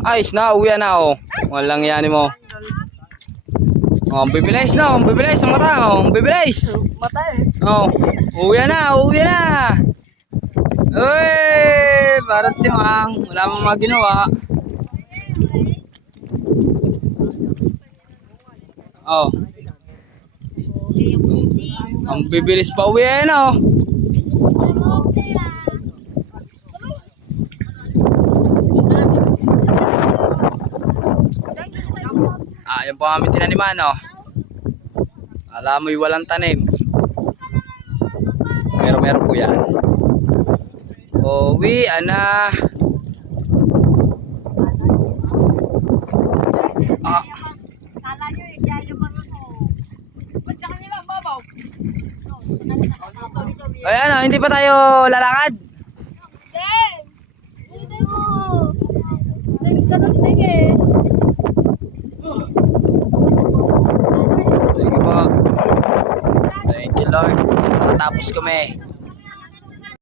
Ayos na, uwi na oh. Walang yan mo. Oh, ang bibilis na, ang bibilis ng mata, oh, ang bibilis. Mata eh. Oh, uwi na, uwi na. Uy, barat timang, wala mong mga ginawa. Oh, ang bibilis pa uwi na oh. Ah, yan po ang aming tinaniman, oh. Alam mo'y walang tanim. Pero meron po yan. Uwi, ana. Ah, ay ano, hindi pa tayo lalakad. Then, dito mo. Lord. Nakatapos kami.